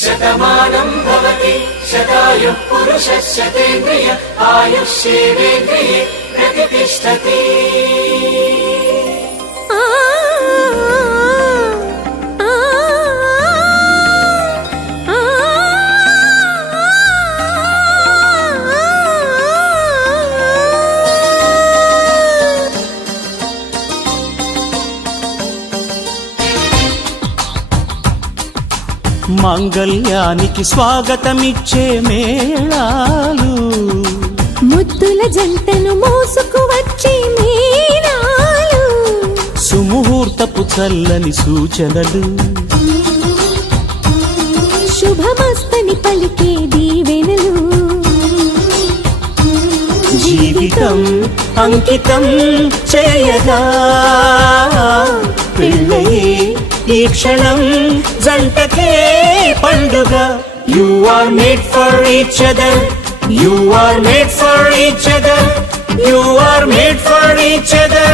శతమానం భవతి శతాయుః పురుషः శతేంద్రియ ఆయుష్యేవేంద్రియే ప్రతిష్టతి. మాంగళ్యానికి స్వాగతమిచ్చే మేళాలు, ముద్దుల జంటను మోసుకు వచ్చే మేళాలు, సుముహూర్తపు చల్లని సూచనలు, శుభమస్తని పలికే దీవెనలు, జీవితం అంకితం చేయగా పెళ్ళయే ఈ క్షణం జంటకే పండుగ. You are made for each other, you are made for each other, you are made for each other,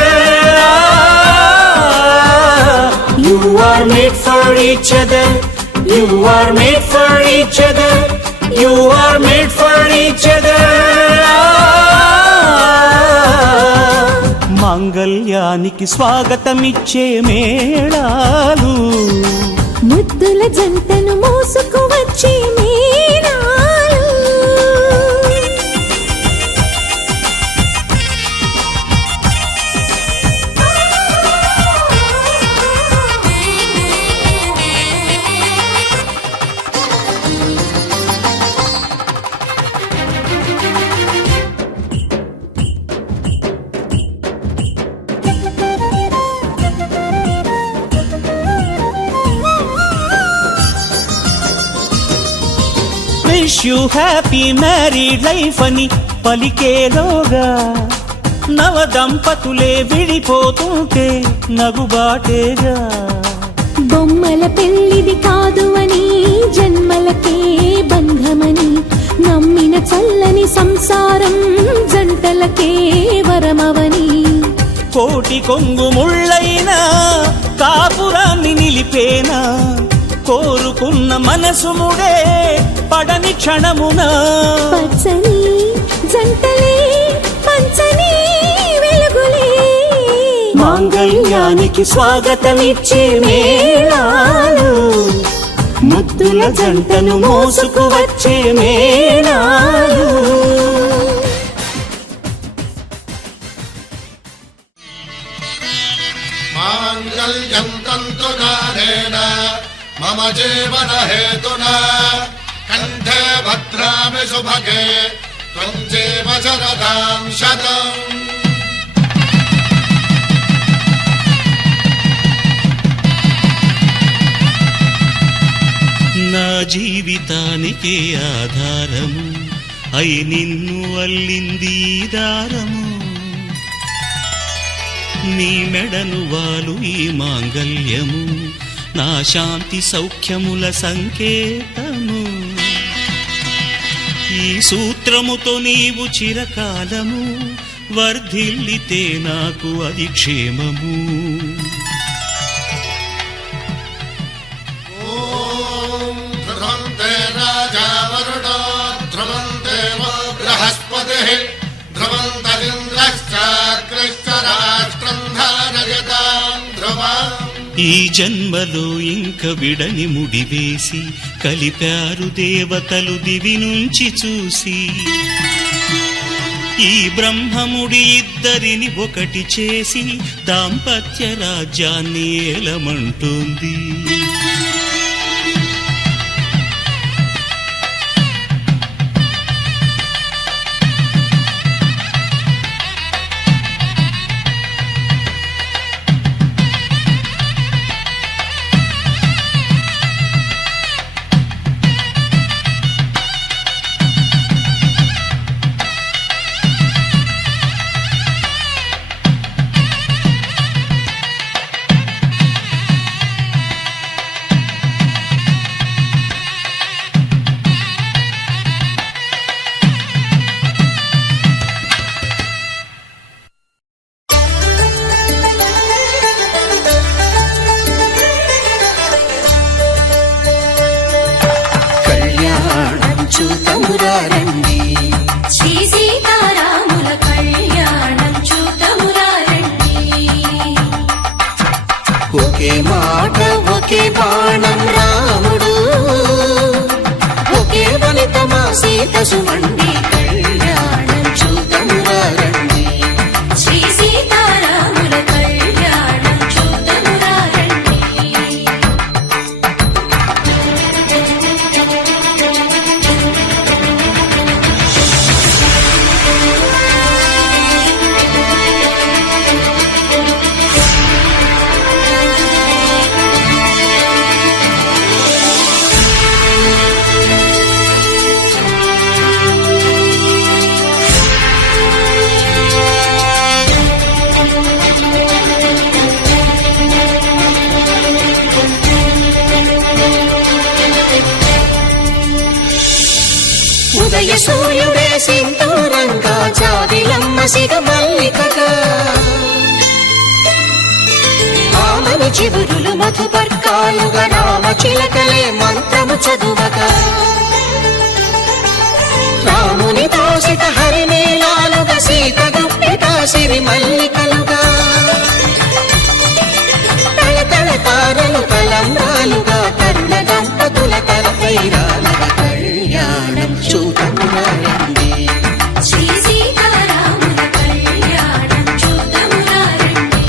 you are made for each other, you are made for each other, you are made for each other. మాంగళ్యానికి స్వాగతమిచ్చే మేళాలు, ముద్దుల జంటను మోసుకు వచ్చే మేళాలు. Wish you happy married life అని పలికేలోగా నవ దంపతులే విడిపోతుంటే నగుబాటేగా. బొమ్మల పెళ్లిది కాదు అని జన్మలకే బంధమని నమ్మిన చల్లని సంసారం జంటలకే వరమవని, కోటి కొంగు ముళ్ళైనా కాపురాన్ని నిలిపేనా, కోరుకున్న మనసు ముడే పడని క్షణమున. పచ్చని జంటలే పంచని వెలుగులే, మాంగళ్యానికి స్వాగతమిచ్చే మేళాలు, ముద్దుల జంటను మోసుకు వచ్చే మేళాలు. మాంగళ్యం తంతునానేన మమ జీవన హేతునా కంఠే భద్రామి శుభగే త్వం జీవ శరదాం శతం. నా జీవితానికే ఆధారము అయి నిన్ను అల్లింది దారము, నీ మెడను వాలు ఈ మాంగళ్యము నా శాంతి సౌఖ్యముల సంకేతము. ఈ సూత్రముతో నీవు చిరకాలము వర్ధిల్లితే నాకు అది క్షేమము. ఓం ధ్రువంతే రాజా వరుణో ధ్రువంతే బృహస్పతిః ధ్రువంతరింద్రశ్చాగ్రశ్చ రాష్ట్రం ధారయతాం ధ్రువం. ఈ జన్మలో ఇంక విడని ముడివేసి కలిపారు దేవతలు దివి నుంచి చూసి, ఈ బ్రహ్మముడి ఇద్దరిని ఒకటి చేసి దాంపత్య రాజ్యాన్ని ఏలమంటోంది. ఐలమ్మ సిగ మల్లికగా ఆమని చిగురులు మధుపర్కాలుగా రామ చిలకలే మంత్రము చదువగా రాముని దోసిట హరినీలాలుగా సీత గుప్పిట సిరి మల్లికలుగా తల తారలు తలంబ్రాలుగా తరుణ దంపతుల తలపైరాలుగా కళ్యాణం చూడమురారండి శ్రీ సీతారాముల కళ్యాణం చూద్దామురా రండి.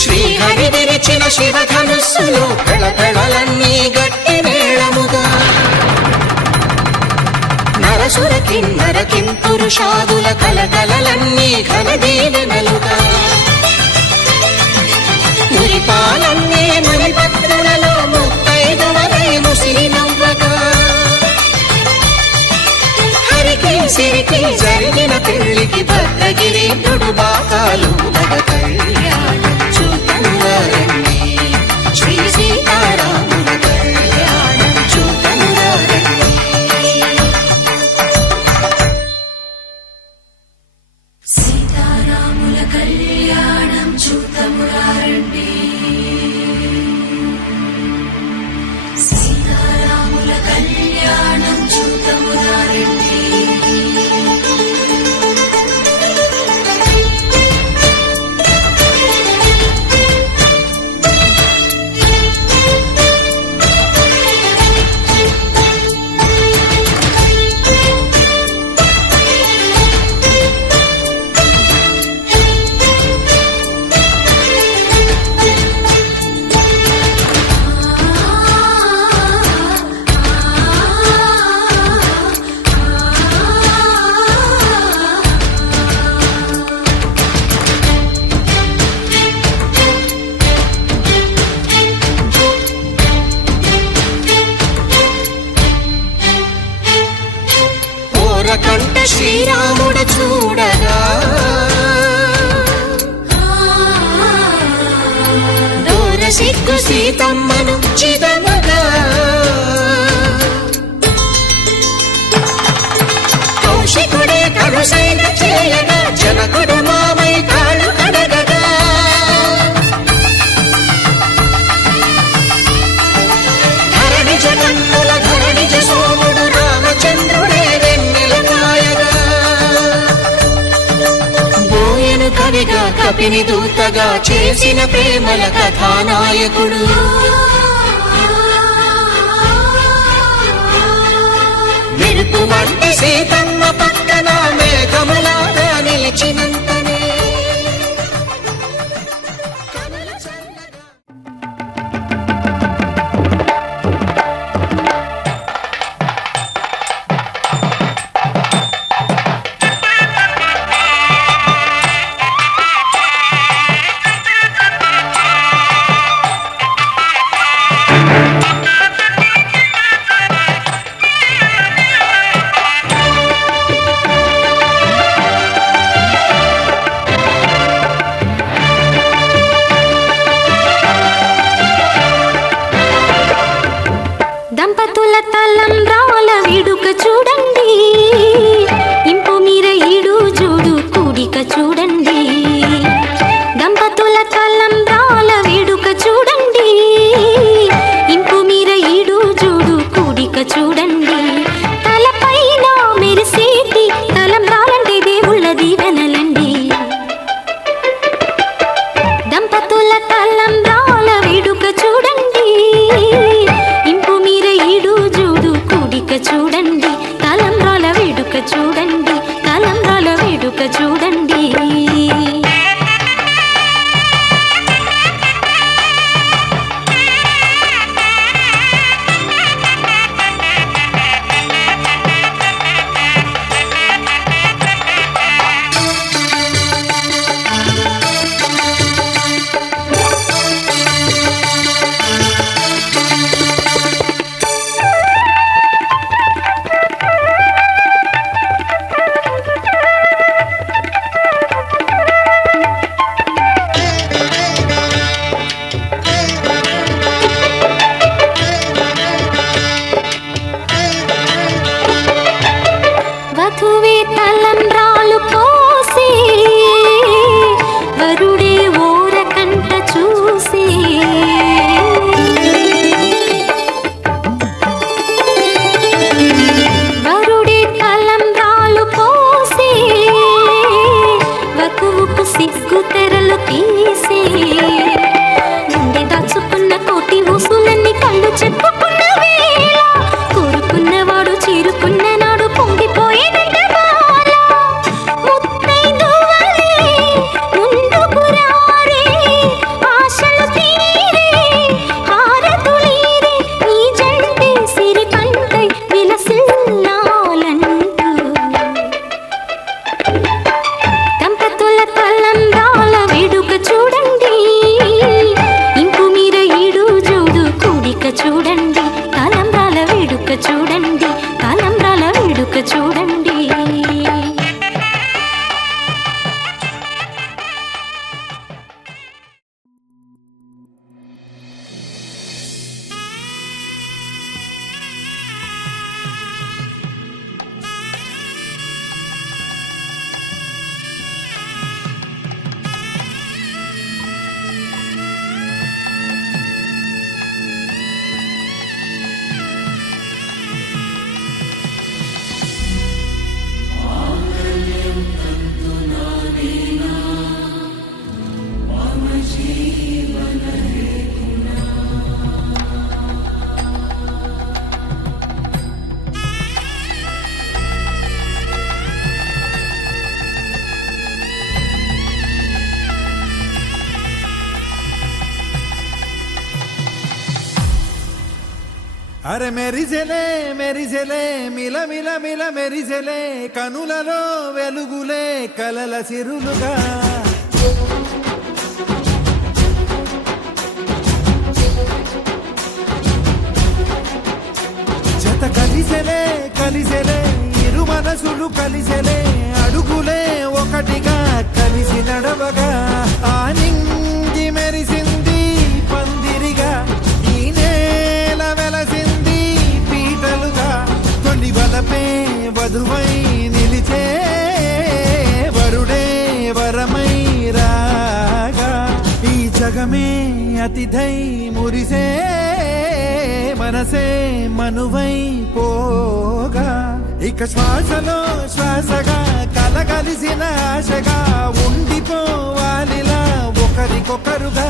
శ్రీహరి విరిచిన శివధనుస్సులు పెళపెళలన్నీ గట్టి మేళముగా నరసుర కిన్నర కింపురుషాదుల కలకలలన్నీ ఘనదీవెనలుగా మురిపాలన్నీ మణిపత్రులలో ముత్తైదువలై ముసిరి నవ్వగా హరికి సిరికి జరిగిన పెళ్లికి భద్రగిరీంద్రుడు బాకాలు కళ్యాణం చూడమురారండి శ్రీ సీతారాముల కళ్యాణం చూడమురారండి సీతారాముల కళ్యాణం చూద్దామురా రండి. సీతారాముల కళ్యాణం చూద్దామురా రండి. కంట శ్రీరాముడు చూడగా దూర సిగ్గు సీతమ్మను చిదమగా కౌశికుడే కరుసైన చేయగా జనకుడు మామై కాళ్ళు కడగగా ధరణి జగన్నుల ధరణి సోముడు రామచంద్రుడే కవిగా కపిని దూతగా చేసిన ప్రేమల కథానాయకుడు మెరుపు వంటి సీతమ్మ పక్కన మేఘములాగా నిలిచినంతనే దంపతుల తలంబ్రాల వేడుక చూడండి, ఇంపు మీర ఈడు జోడు కూడిక చూడండి. దంపతుల తలంబ్రాల వేడుక చూడండి, ఇంపు మీర ఈడు జోడు కూడిక చూడండి. తలపైన మెరిసేటి తలంబ్రాలంటే దేవుళ్ళ దీవెనలండి. దంపతుల తలంబ్రాల వేడుక చూడండి, ఇంపు మీర ఈడు జోడు కూడిక చూడండి. తలంబ్రాల వేడుక తలంబ్రాల వేడుక చూడండి, తలంబ్రాల వేడుక చూడండి. అరే మెరిసెలే మెరిసెలే మిల మిల మిల మెరిసెలే కనులలో వెలుగులే కలల సిరులుగా జత కలిసెలే కలిసెలే ఇరు మనసులు కలిసెలే అడుగులే ఒకటిగా కలిసి నడవగా ఆ నింగి మెరిసింది పందిరిగా ఈ నేల వెలసింది పీటలుగా తొలి వలపే వధువై నిలిచే వరుడే వరమై రాగా ఈ జగమే అతిథై మురిసే మనసే మనువై పోగా ఇక శ్వాసలో శ్వాసగా కలగలిసిన ఆశగా ఉండిపోవాలిలా ఒకరికొకరుగా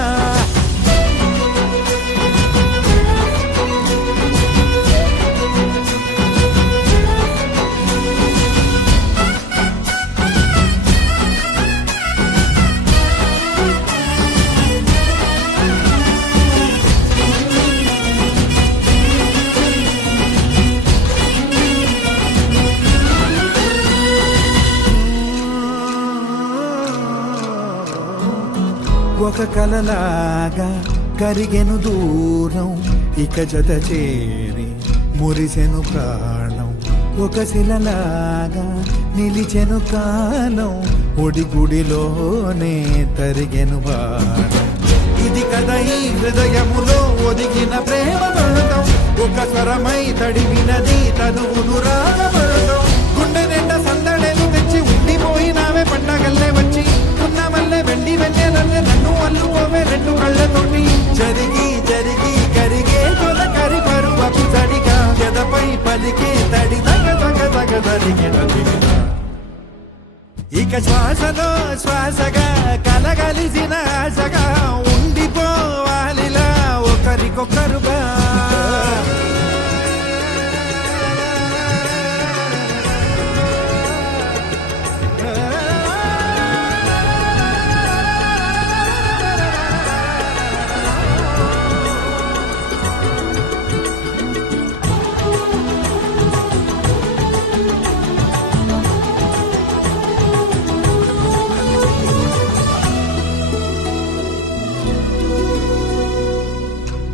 ఒక కలలాగా కరిగెను దూరం ఇక జత చేరి మురిసెను ప్రాణం ఒక శిలలాగా నిలిచెను కాలం ఒడి గుడిలోనే తరిగెను బాణం ఇది కదా ఈ హృదయములో ఒదిగిన ప్రేమ బంధం ఒక స్వరమై తడివినది తనువును రాగబడతాం గుండె నిండా సందడేలు తెచ్చి ఉండిపోయినావే పండగల్లే వచ్చి ఉన్నమల్లే వెండి వెన్నెలల్లే నన్ను అల్లుకోవే రెండు కళ్ళతోటి జరిగి జరిగి కరిగే తొల కరి పరువపు తడిగా ఎదపై పలికే తడి తగ తగ తగ తరిగిన ఇక శ్వాసలో శ్వాసగా కలగలిసిన ఆశగా ఉండిపోవాలిలా ఒకరికొకరుగా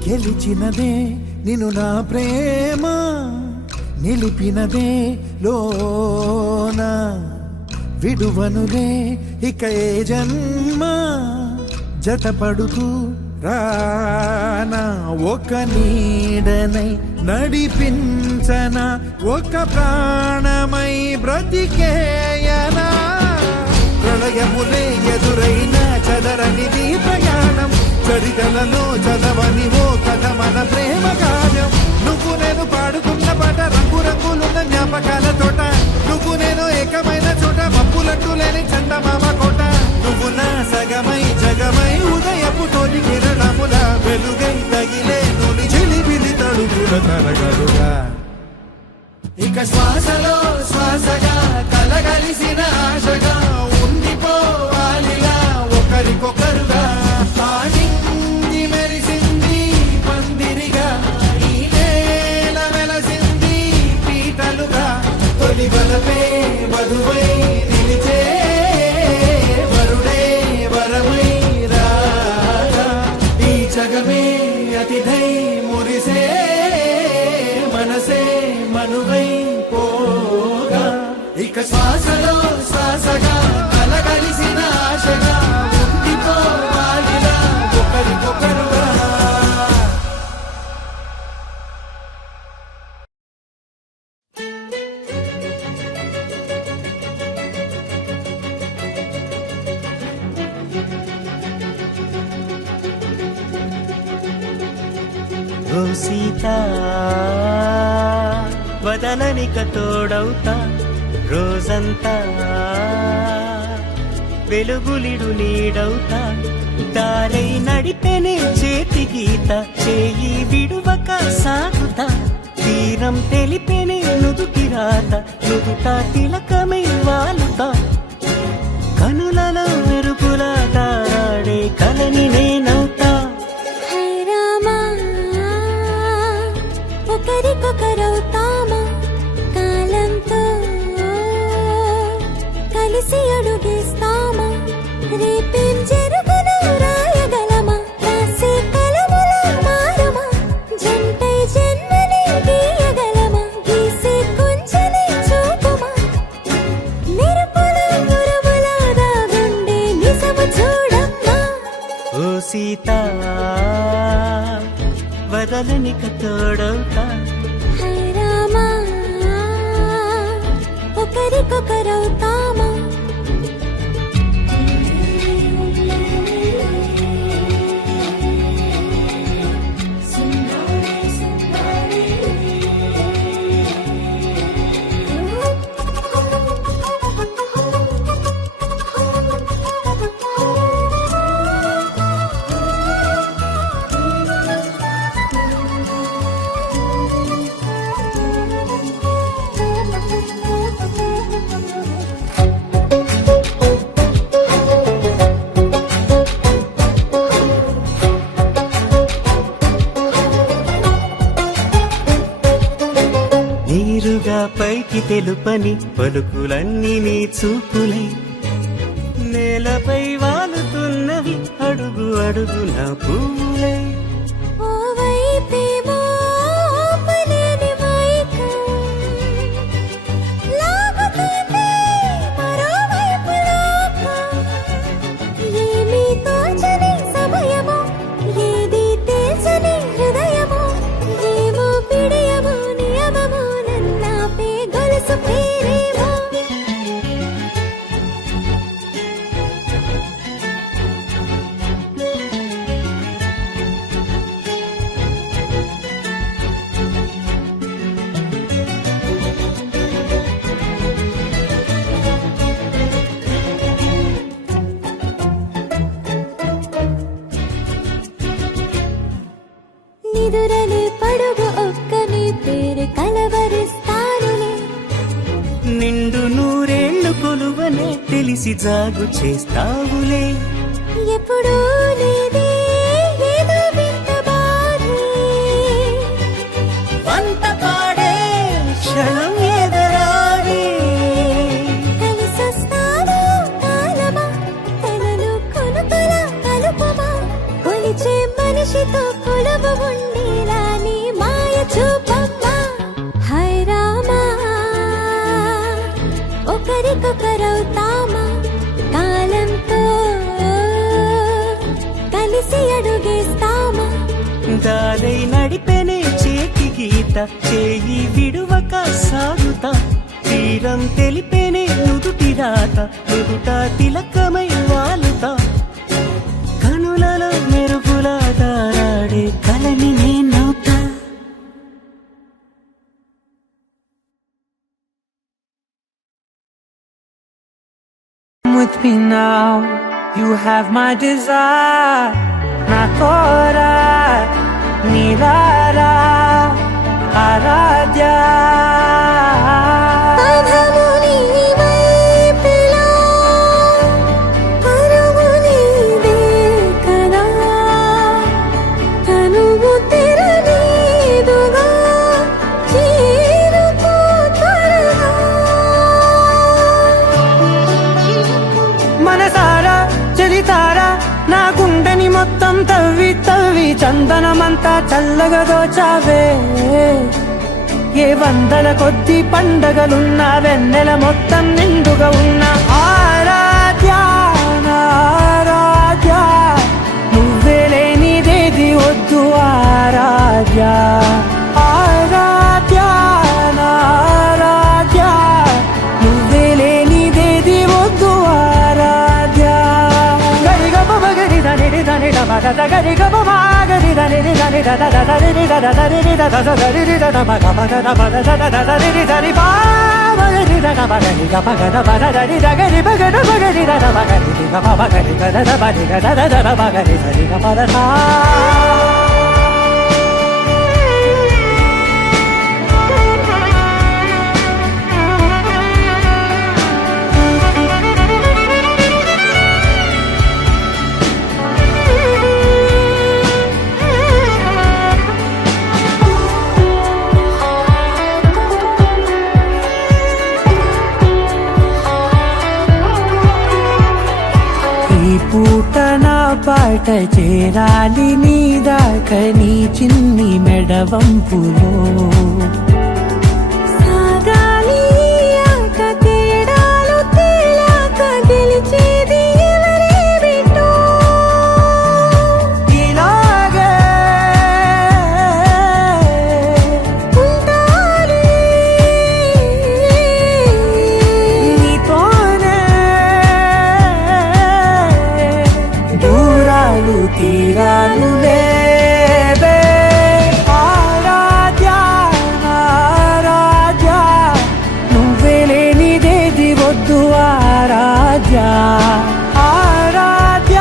గెలిచినదే నిన్ను నా ప్రేమ నిలిపినదే లోన విడువనులే ఇక ఏ జన్మ జతపడుతూ రానా ఒక నీడనై నడిపించన ఒక ప్రాణమై బ్రతికేయనా ప్రళయములే ఎదురైన చదరనిది ప్రయాణం చరితలలో చదవని ఓ కథ మన ప్రేమ కార్యం నువ్వు నేను పాడుకున్న పాట రంగు రంగులున్న జ్ఞాపకాల తోట నువ్వు నేను ఏకమైన చోట మప్పులట్టు లేని చందమామ కోట నువ్వు నా సగమై జగమై ఉదయపు తోటి కిరణముల వెలుగై తగిలే నుని చిలిబిలి తడుగుల తరగలుగా ఇక శ్వాసలో శ్వాసగా కలగలిసిన ఆశగా ఉండిపోవాలిలా ఒకరికొకరుగా నింగి మెరిసింది పందిరిగా ఈ నేల వెలసింది పీటలుగా తొలి వలపే వధువై నిలిచే వరుడే వరమై రాగా ఈ జగమే అతిథై మురిసే అనువైపోగా ఇక శ్వాసలో శ్వాసగా కలగలిసిన ఆశగా ఉండిపోవాలిలా ఒకరికొకరుగా. ఓ సీత వదలనిక తోడవుతా రోజంతా వెలుగులిడు నీడవుతా దారై నడిపెనే చేతి గీత చేయి విడువక సాగుతా తీరం తెలిపెనే నుదుటి రాత నుదుట తిలకమై వాలుతా కనులలో మెరుపులా తారాడే కలని నేనవుతా. హై రామా ఒకరికొకరవుతామా కాలంతో కలిసి అడుగేస్తామా రేపేం జరుగునో రాయగలమా రాసే కలముల మారమా జంటై జన్మని గీయగలమా గీసే కొంచెని చూపుమా మెరుపుల మురుముల దాగుండే నిజము చూడమ్మా. ఓ సీత వదలనిక తోడవుతా హై రామా ఒకరికొకరవుతామా. నీరుగా పైకి తెలుపని పలుకులన్నీ నీ చూపులై నేలపై వాలుతున్నవి అడుగు అడుగున పూలై ఓ వైపేమో ఆపలేని మైకం లాగుతుంది మరోవైపు లోకం ఏమీ తోచని సమయమో ఏది తేల్చని హృదయమో ఏమో పిడియమో నియమమో నన్నాపే గొలుసు పేరేమో. నిదురలే పడుగు ఒక్కని పేరు కలవరిస్తానులే నిండు నూరేళ్లు కొలువనే తెలిసి జాగు చేస్తావులే ఎప్పుడూ లేదే ఏదో వింత బాధే వంత పాడే క్షణం ఎదరాడే కలిసొస్తావో కాలమా తనను కొనుకల కలుపమా కొలిచే మనిషితో కొలువు ఉండేలా నీ మాయ చూపమ్మా. హై రామా ఒకరికొకరవుతామా కాలంతో కలిసి అడుగేస్తామా దారై నడిపెనే చేతి గీత చేయి విడువక సాగుతా తీరం తెలిపెనే నుదుటి రాత నుదుట తిలకమై వాలుతా కనులలో మెరుపుల తారాడే కలని నేనవుతా. With me now, you have my desire. Na tora, nilara, aradya. పదము నీ వైపులా పరువు నీదే కదా తనువు తెరనీదుగా చేరుకో త్వరగా. మనసారా చలితారా నా గుండెని మొత్తం తవ్వి తవ్వి చందనమంతా చల్లగా దోచావే ఏ వందల కొద్ది పండగలున్న వెన్నెల మొత్తం నిండుగా ఉన్న ఆరాధ్య నా ఆరాధ్య నువ్వే లేనిదేది వద్దు ఆరాధ్య ఆరాధ్య నా ఆరాధ్య నువ్వే లేనిదేది వద్దు ఆరాధ్య గరిగ బగరి దని దని మగ గరి గ మగరి దని దని దని దని దని దని మగ మగ మగ దని దని బా మగరి దని మగరి గ మగ దని దని మగరి మగరి దని మగరి గ మగరి దని దని దని మగరి దని గ మగ పూట నా పాట చేరాలి నీ దాకా నీ చిన్ని మెడవంపులో సాగాలి ఆట తేడాలు తేలాక గెలిచేది ఎవరే బిడ్డో ఇలాగే ఉంటాలి నీతోనే దూరాలు తీరాలు లేవే ఆరాధ్య ఆరాధ్య నువ్వే లేనిదేది వద్దు ఆరాధ్య ఆరాధ్య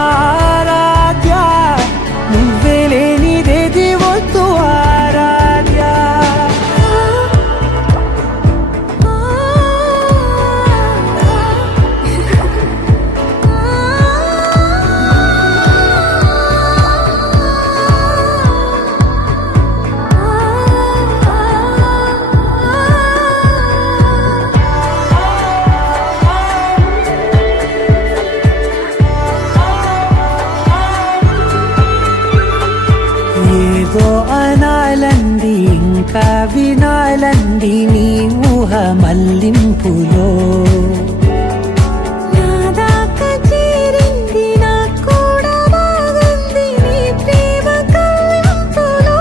ఆరాధ్య నువ్వే లేనిదేది వద్దు ఆరాధ్య ఏదో అనాలంది ఇంకా వినాలంది నీ ఊహ మల్లింపులో నా దాకా చేరింది నాకు కూడా బాగుంది నీ ప్రేమ కవ్వింపులో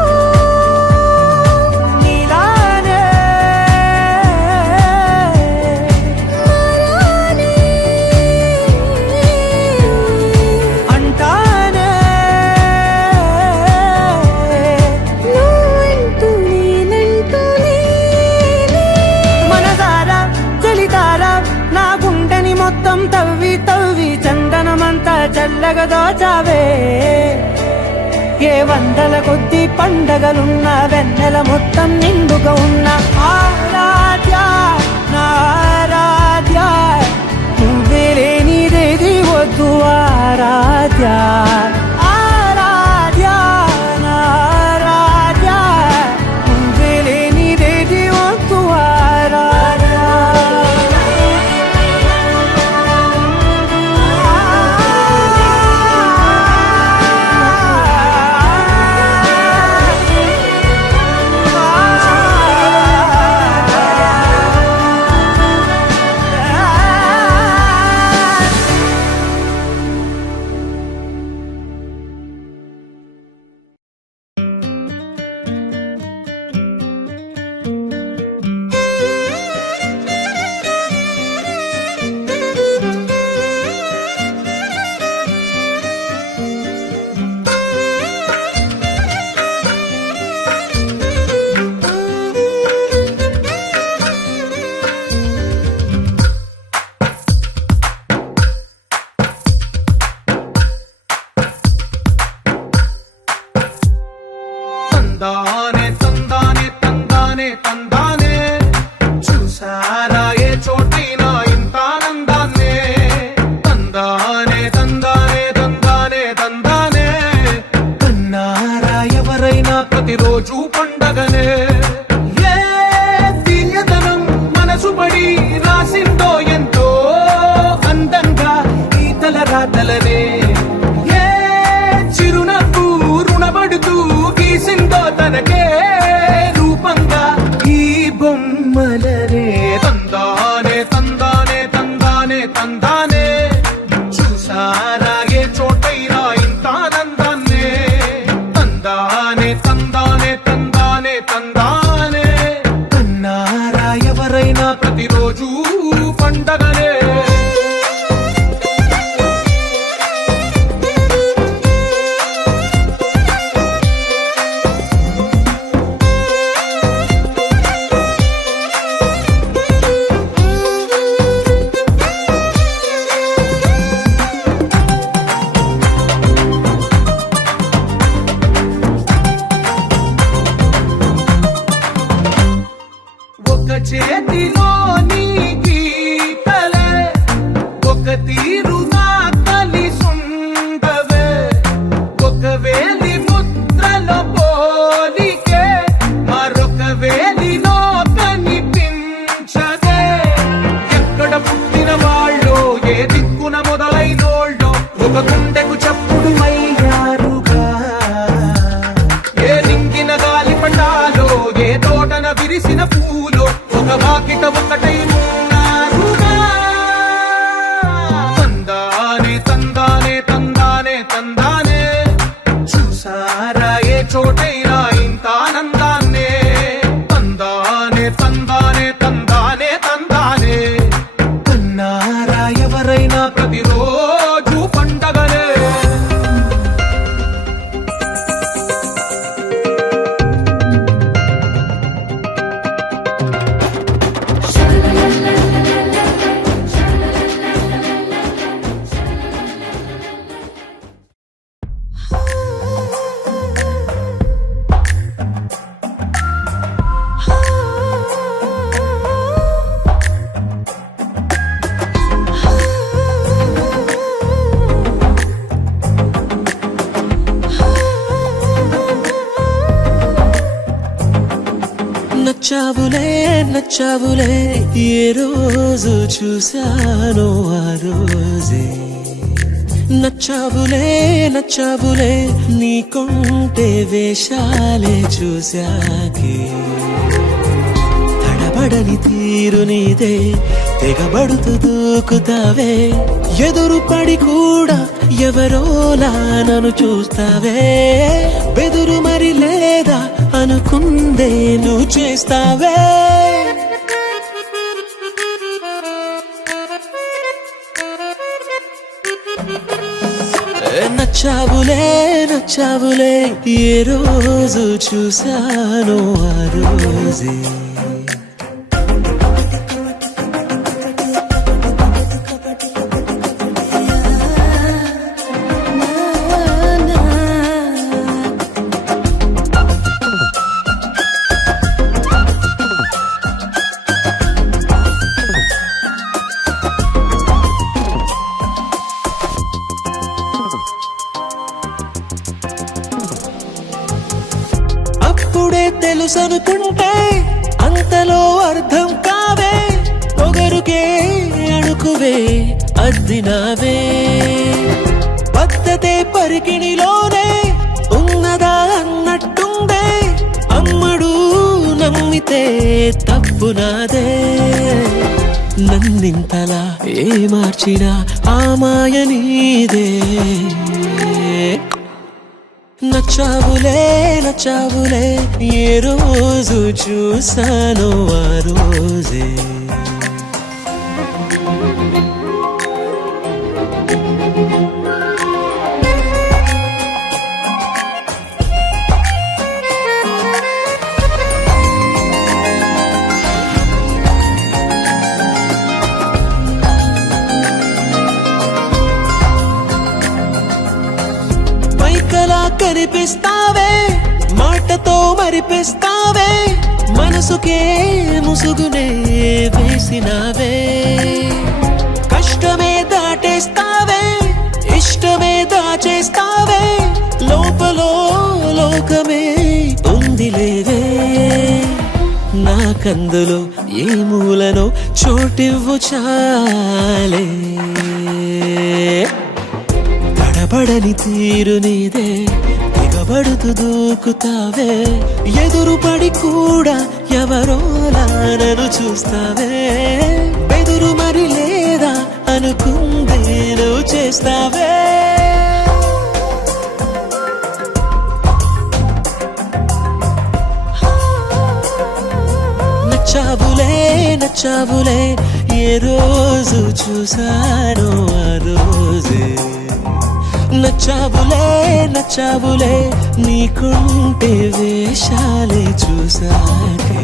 నీలానే మరానే అంటానే నువ్వంటూ నేనంటూ లేనే మనసారా చలితారా నా గుండెని మొత్తం తవ్వి తవ్వి చందనమంతా చల్లగా దోచావే ఏ వందల కొద్ది పండగలున్న వెన్నెల మొత్తం నిండుగా ఉన్న ఆరాధ్య నా ఆరాధ్య నువ్వే లేనిదేది వద్దు ఆరాధ్య ఆరాధ్య నా ఆరాధ్య నువ్వే లేనిదేది వద్దు ఆరాధ్య తందానే తందానే తందానే తందానే చూసారా ఏ చోటైనా ఇంత ఆనందాన్నే తందానే తందానే తందానే తందానే కన్నారా ఎవరైనా ప్రతిరోజు పండగనే ఏ తీయదనం మనసు పడి రాసిందో ఎంతో అందంగా ఈ తలరాతలనే ఏ చిరునవ్వు రుణపడుతూ గీసిందో తనకే రూపంగా చేతిలో నీ గీతలే ఒక తీరుగా కలిసుండవే ఒక వేలి ముద్రలో పోలికే మరొక వేలిలో కనిపించదే ఎక్కడ పుట్టిన వాళ్ళు ఏ దిక్కున మొదలైనోళ్ళో ఒక గుండెకు చప్పుడు అయ్యారుగా ఏ లింగిన గాలి పండాలో ఏ తోటన విరిసిన పూలో ఒక వాకిట ఒకటై ఉన్నారుగా తందానే తందానే తందానే తందానే చూసారా ఏ చోటైనా ఇంత ఆనందాన్నే తందానే తందానే తందానే తందానే కన్నారా ఎవరైనా ప్రతిరోజు పండగలే నచ్చావులే నచ్చావులే ఏ రోజు చూశానో ఆ రోజే నచ్చావులే నచ్చావులే నీకుంటే వేషాలే చూశాకే తడబడని తీరు నీదే తెగబడుతూ దూకుతావే ఎదురు పడి కూడా ఎవరోలా నన్ను చూస్తావే బెదురు మరి లేదా అనుకుందే నువ్వు చేస్తావే నచ్చావులే నచ్చావులే ఏ రోజు చూశానో ఆ రోజే అప్పుడే తెలుసనుకుంటే అంతలో అర్థం కావే పొగరుకే అణుకువే అద్దినావే పద్ధతే పరికిణిలోనే ఉన్నదా అన్నట్టుందే అమ్మడు నమ్మితే తప్పు నాదే నన్నింతలా ఏ మార్చినా ఆ మాయ నీదే నచ్చావులే నచ్చావులే ఏ రోజు చూశానో ఆ రోజే పైకలా కనిపిస్తావే మాటతో మరిపిస్తావే మనసుకే ముసుగునే వేసినావే కష్టమే దాటేస్తావే ఇష్టమే దాచేస్తావే లోపలో లోకమే ఉందిలేవే నాకందులో ఏ మూలనో చోటివ్వు చాలే తడబడని తీరు నీదే తెగబడుతూ దూకుతావే ఎదురు పడి కూడా ఎవరోలా నన్ను చూస్తావే బెదురు మరి లేదా అనుకుందే నువ్వు చేస్తావే నచ్చావులే నచ్చావులే ఏ రోజు చూశానో ఆ రోజే నచ్చావులే నచ్చావులే నీకుంటే వేషాలే చూసాకే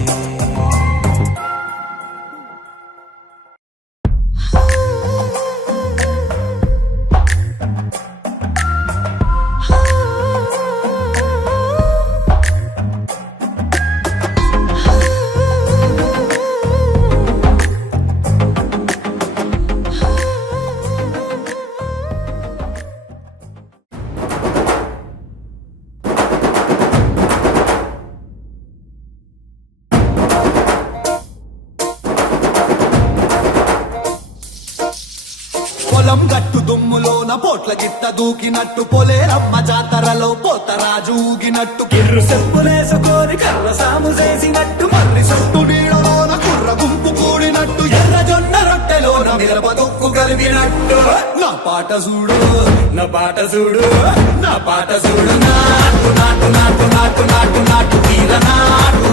లింగం గట్టు దుమ్ములోన పోట్ల గిట్ట దూకినట్టు పొలేరమ్మ జాతరలో పోతరాజు ఊగినట్టు కిర్రు చెప్పులేసుకొని కర్ర సాము చేసినట్టు మర్రి సొట్టు నీడలోన కుర్ర గుంపు కూడినట్టు ఎర్ర జొన్న రొట్టెలోన మిరప దొక్కు కలిగినట్టు నా పాట చూడు నా పాట చూడు నా పాట చూడు నాటు నాటు నాటు నాటు నాటు నాటు తీర నాటు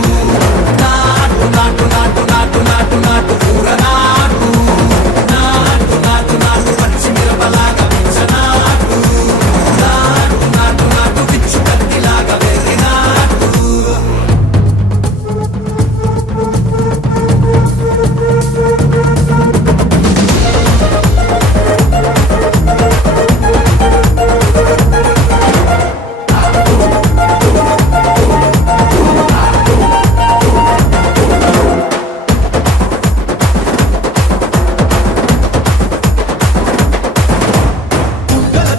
నాటు నాటు నాటు నాటు నాటు నాటు కూర నాటు నాటు నాటు నాటు పచ్చి మిరపలాగా పిచ్చ నాటు నాటు నాటు నాటు పిచ్చు కత్తిలాగా వెర్రి నాటు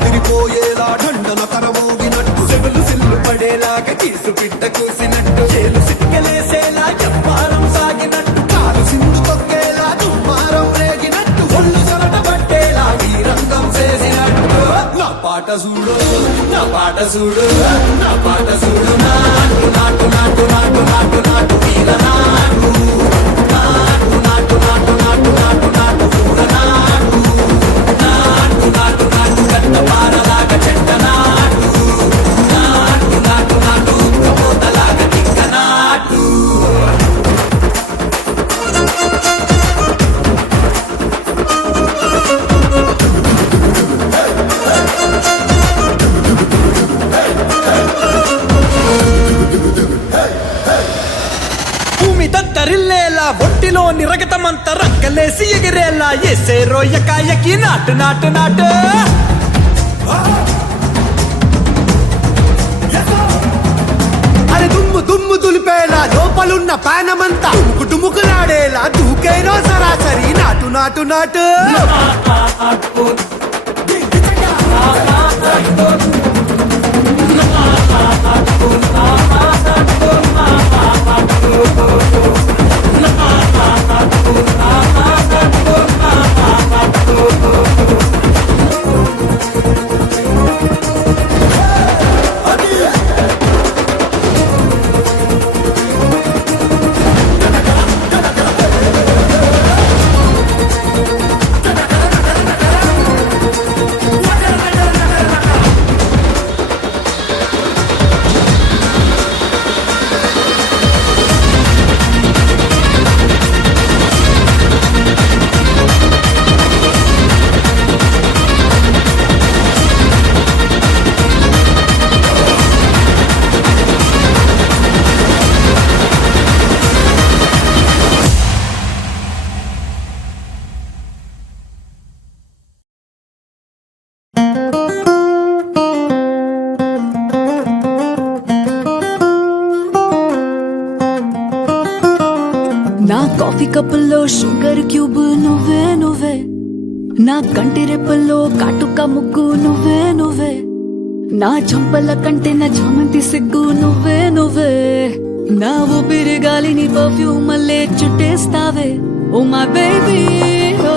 తిరిపోయేలా ఢండన కరమోగినట్టు సెవెలు సిల్లు పడేలాగా కీసు పిట్ట కూసినట్టు చేలు సిక్కలేసేలా చెప్పారం సాగినట్టు కాలు సింధు తొక్కేలా దుమ్మారం రేగినట్టు ఒళ్ళు సొరట పట్టేలా ఈ రంగం చేసినట్టు నా పాట చూడు నా పాట చూడు నా పాట చూడు నాటు నాటు నాటు నాటు నాటు నాటు తీర నాటు నాటు నాటు నాటు నాటు నాటు నాటు కూర నాటు నాటు నాటు నాటు గట్ట పారలాగా చెట్ట నాటు నాటు నాటు నాటు కమోతలాగా టిక్క నాటు భూమి దద్దరిల్లేలా ఒంటిలో నిరగతమంత రక్కలేసి ఎగిరేలా ఎసే రోయకాయకి నాటు నాటు నాటు అరే దుమ్ము దుమ్ము దులిపేలా లోపలున్న పానమంతా డుముకులాడేలా దూకేనో సరాసరి నాటు నాటు నాటు నా కాఫీ కప్పుల్లో షుగర్ క్యూబ్ నువ్వే నువ్వే, నా కంటి రెప్పల్లో కాటుక ముగ్గు నువ్వే నువ్వే, నా చంపల కంటే నా చామంతి సిగ్గు నువ్వే నువ్వే, నా ఊపిరి గాలిని పర్ఫ్యూమ్ మల్లే చుట్టేస్తావే. ఓ మై బేబీ ఓ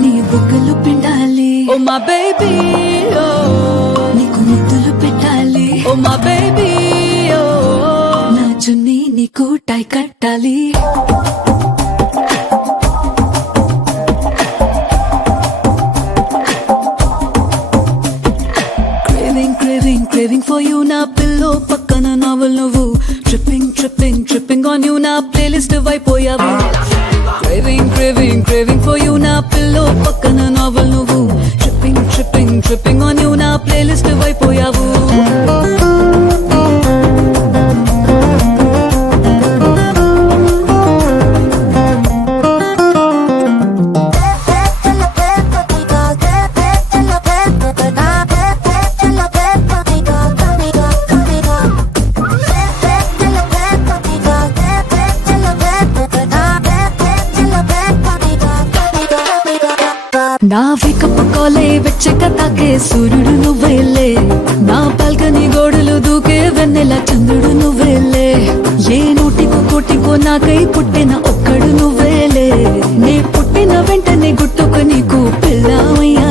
నీ బుగ్గలు పిండాలి. ఓ మై బేబీ ఓ నీకు ముద్దులు పెట్టాలి. ఓ మై బేబీ ఓ నా చున్నీ నీకు టై కట్టాలి. Craving for you na pillow pakkana novel nuvu, tripping on you na playlist vaipoyavu. Craving for you na pillow pakkana novel nuvu, tripping on you na playlist vaipoyavu. నా wake up కాలే వెచ్చక తాకే సూర్యుడు నువ్వేలే, నా balcony గోడలు దూకే వెన్నెల చంద్రుడు నువ్వేలే, ఏ నూటికో కోటికో నాకై పుట్టిన ఒక్కడు నువ్వేలే, నే పుట్టిన వెంటనే గుట్టుకు నీకు పిల్లమయ్యా.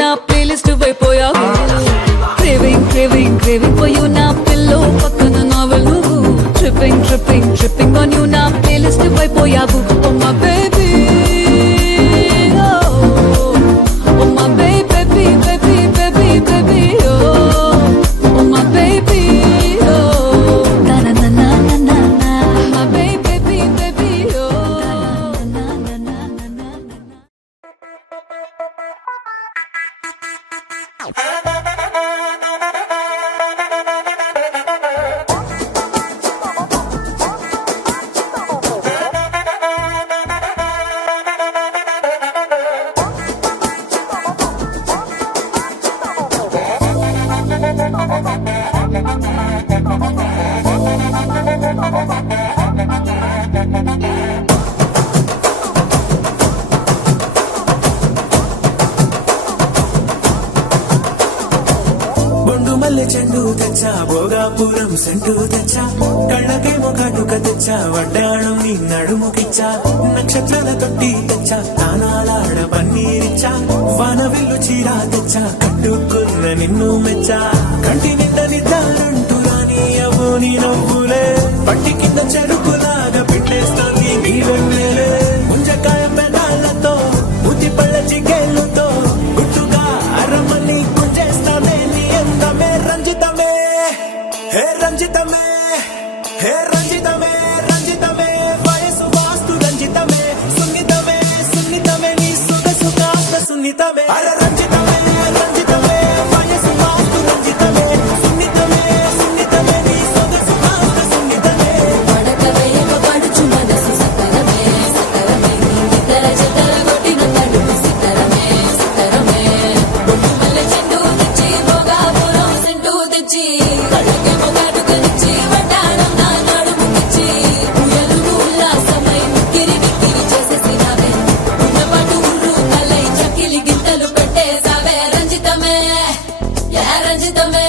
నా ప్లేలిస్ట్ అయిపోయావు craving craving craving for you నా పిల్లో పక్కన నావెల్ నువ్వు tripping tripping tripping on you నా ప్లేలిస్ట్ అయిపోయావు oh my baby oh my baby baby baby baby oh my baby నా నా నా నా నా నా మై బేబీ బేబీ నా నా నా నా బొండు మల్లె చెండు తెచ్చా భోగాపురం సెంటు తెచ్చా కళ్ళకేమో కాటుక తెచ్చా వడ్డాణం నీ నడుముకిచ్చా నక్షత్రాల తొట్టి తెచ్చా తానాలాడ పన్నీరిచ్చా వాన విల్లు చీరా తెచ్చా కట్టుకున్న నిన్ను మెచ్చా కంటి నిండా నిద్దారంటూ రాని అవు నీ నవ్వులే పట్టి కింద చెరుకులాగా పెట్టేస్తాన్ని నీ వెన్నెలే ముంజకాయ పెదాలతో ముతి పళ్ళ చికెళ్ళుతో గుట్టుగా అరమని గుంజేస్తానే నీ అందమే రంజితమే హే రంజితమే హే రంజితమే రంజితమే వయసు వాస్తు రంజితమే సున్నితమే సున్నితమే నీ సొగసు కాస్త సున్నితమే అరే రంజితమే రంజితమే వయసు వాస్తు రంజితమే సున్నితమే సున్నితమే నీ సొగసు కాస్త సున్నితమే పడకవేయక పడుచు మనసు సకరమే సకరమే ఇతర జతర కొట్టిన తడుపు సితరమే సితరమే బొట్టు మల్లె చెండు తెచ్చి భోగాపురం సెంటు తెచ్చి కళ్ళకే మొగాటుక తెచ్చి వడ్డాణం నా నడుముకిచ్చి ఉయ్యాలుగు ఉల్లాసమై కిరి కిరి చేసేసినావే ఉన్నపాటు ఉర్రు తలై చకిలి గింతలు పెట్టేసావే రంజితమే యా రంజితమే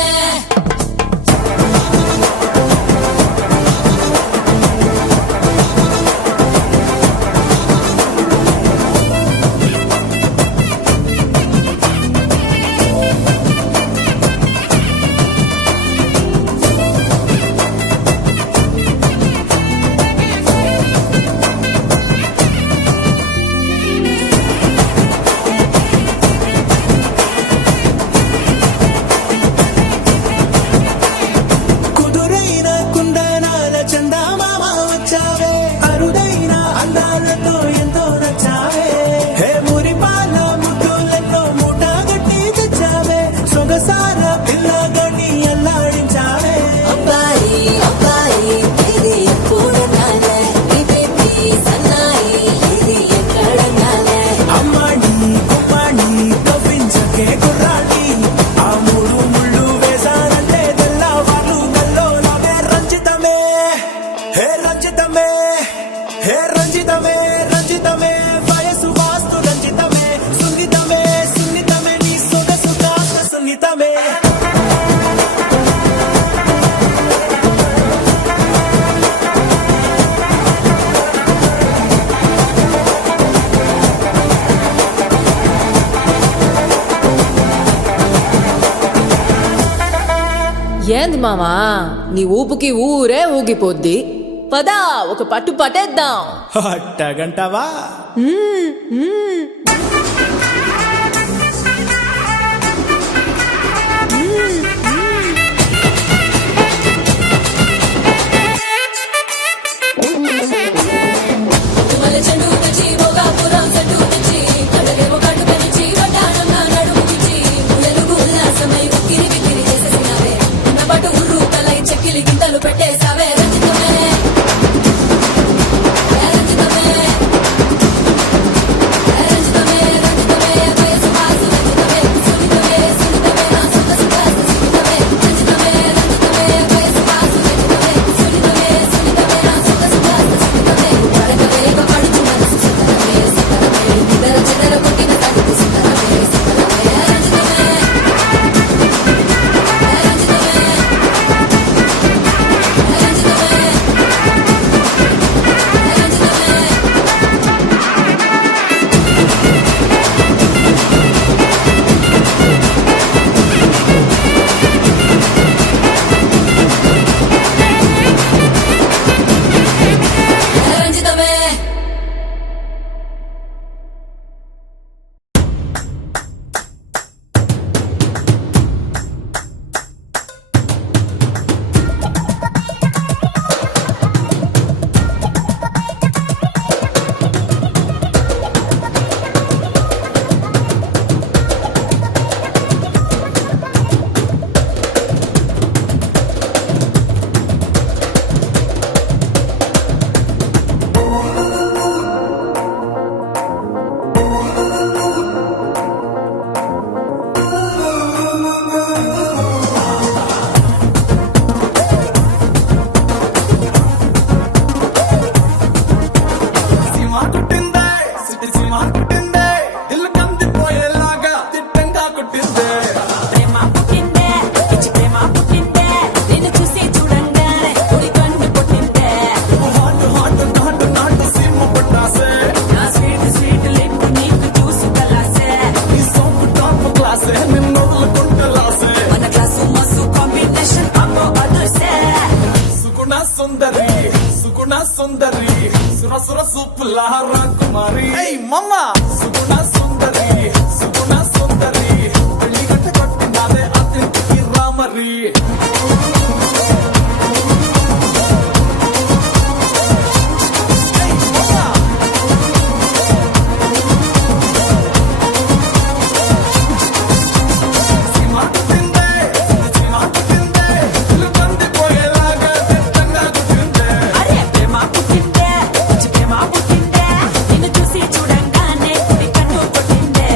కుదురైన కుందనాల చందమామ వచ్చావే అరుదైన అందాలతో ఎంతో నచ్చావే హే మురిపాల ముద్దులతో మూట గట్టి తెచ్చావే సొగసార పిల్లగని అల్లాడించావే అబ్బాయి అబ్బాయి ఇది ఎప్పుడు నాలే ఇది సన్నాయి ఇది ఎక్కడ నాలే అమ్మాడి కుమ్మాడి కవ్వించకే కుర్రాడి ఆ మూడు ముళ్ళు వేసానంటే తెల్లవాళ్ళు కల్లో నవే రంజితమే హే రంజితమే హే రంజితమే రంజితమే వయసు వాస్తు రంజితమే సున్నితమే సున్నితమే నీ సొగసు కాస్త సున్నితమే ఏంది మామా నీ ఊపుకి ఊరే ఊగిపోద్ది పదా ఒక పట్టు పట్టేద్దాం అట్టగంటావా మల్లె చెండు తెచ్చి భోగాపురం సెంటు తెచ్చి కళ్ళకే మొగాటుక తెచ్చి వడ్డాణం నా నడుముకిచ్చి ఉయ్యాలుగు ఉల్లాసమై కిరి కిరి చేసేసినావే ఉన్నపాటు ఉర్రు తలై చకిలి గింతలు పెట్టేసావే రంజితమే యా రంజితమే యా రంజితమే క్లాసే నిన్నొదులుకుంటే లాసే మన క్లాసు మసు కాంబినేషన్ అమ్మో అదర్సే సుగుణ సుందరి సుగుణ సుందరి సుర సుర సూపులా రాకుమారి ఏయ్ మమ్మ సుగుణ సుందరి సుగుణ సుందరి పెళ్లి గట్ట కొట్టినాదే అతిథికి రామరి అరే ప్రేమ పుట్టిందే పిచ్చి ప్రేమ పుట్టిందే నిన్ను చూసి చూడంగానే నీ కన్ను కొట్టిందే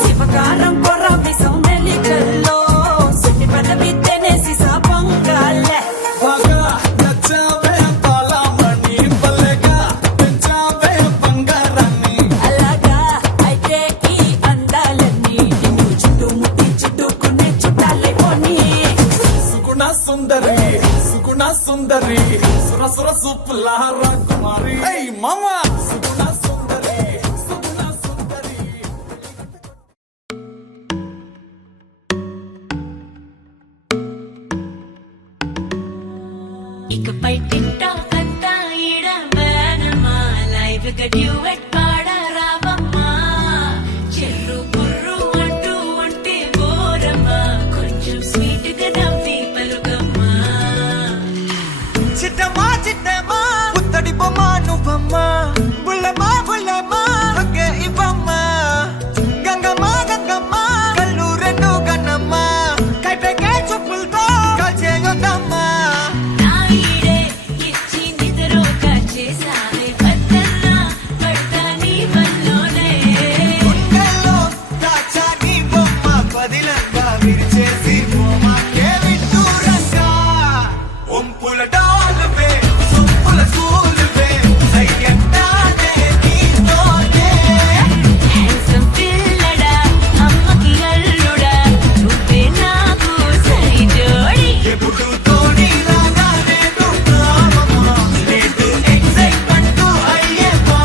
శివకారం కొర్ర విసం మెలికల్లో సుట్టి పదవి తెనేసి సాపంగాలే అలాగా అయితే ఈ అందాలన్నీ నిన్ను చుట్టుముట్టి చుట్టుకునే చుట్టాలే పోనీ సుగుణ సుందరి సుగుణ సుందరి సుర సుర సూపులా రాకుమారి ఏయ్ మమ్మ సుగుణ సుందరి సుగుణ సుందరి ఇకపై టిక్టాక్ అంతా ఈడవేనమ్మా లైవ్ గా డ్యూయట్ పాడరావమ్మా చెర్రు బుర్రు అంటూ ఉంటే బోరమ్మా కొంచెం స్వీట్ గా నవ్వి పలుకమ్మా చిట్టమా చిట్టమా పుత్తడి బొమ్మ నువ్వమ్మా బుల్లమా బుల్లమా ఒకే ఇవ్వమ్మా గంగమ్మ గంగమ్మ కళ్ళు రెండు గన్నమ్మా కైపెకే చెప్పులతో కాల్చేయొద్దమ్మా నా ఈడే ఇచ్చి నిద్రోక చేసావే వద్దన్నా పడతా నీ వల్లోనే గుండెల్లో దాచా నీ బొమ్మ పదిలంగా విరిచేసి బొమ్మకే విడ్డూరంగా ఒంపుల డాలువే సొంపుల స్కూలువే సయ్యంటానే నీతోనే హ్యాండ్సమ్ పిల్లడా అమ్మకి అల్లుడా నువ్వే నాకు సరి జోడి ఎప్పుడు తోడిలాగా నేను కావమ్మా నేడు ఎక్సైట్మెంట్ అయ్యేవా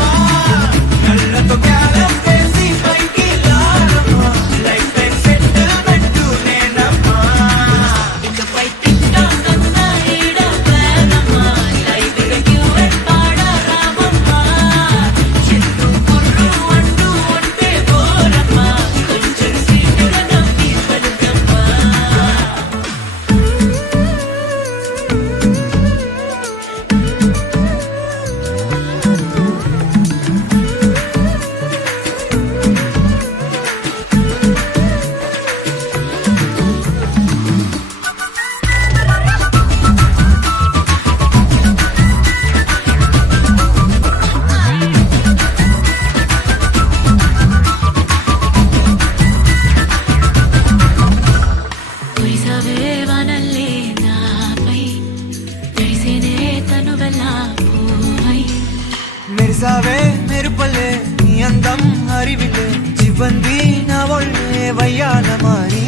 కళ్ళతో క్యారం వేసి పైకి లాగమ్మా లైఫ్ టైం సెటిల్మెంట్ నేనమ్మా ఇకపై టిక్టాక్ అంతా ఈడవేనమ్మా లైవ్ గా డ్యూయట్ పాడరావమ్మా చెట్టు కుర్రు అంటూ ఉంటే బోరమ్మా కొంచెం స్వీట్ గా నవ్వి పలుకమ్మా కురిసావే వానల్లే నాపై తడిసేనే తనువెల్లా పూవై మెరిసావే మెరుపలే నీ అందం అరివిలే చివంది నా ఒళ్ళే వయ్యాల మారి